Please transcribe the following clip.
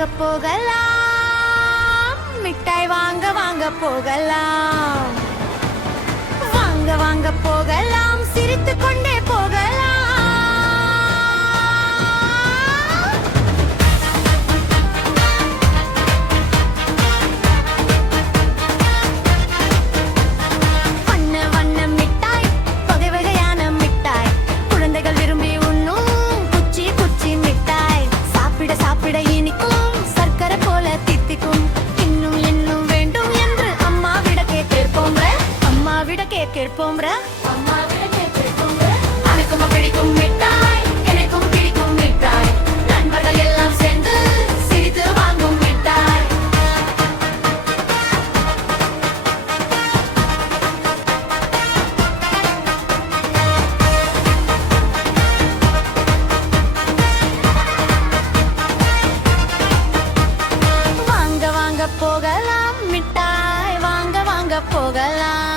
வாங்க போகலாம், மிட்டாய் வாங்க வாங்க போகலாம், வாங்க வாங்க போகலாம், சிரித்துக் கொண்டே போகலாம். வண்ண வண்ண மிட்டாய், வகை வகையான மிட்டாய், குழந்தைகள் விரும்பி உண்ணும் குச்சி குச்சி மிட்டாய். சாப்பிட சாப்பிட இனிக்கும், சர்க்கரை போல தித்திக்கும். இன்னும் இன்னும் வேண்டும் என்று அம்மாவிட கேட்போம், அம்மாவிட கேட்போம். அனைக்கும் பிடிக்கும் மிட்டாய், எனக்கும் பிடிக்கும் மிட்டாய், நண்பர்கள் எல்லாம் சேர்ந்து சிரித்து வாங்கும் மிட்டாய். வாங்க வாங்க போகலாம், மிட்டாய் வாங்க வாங்க போகலாம்.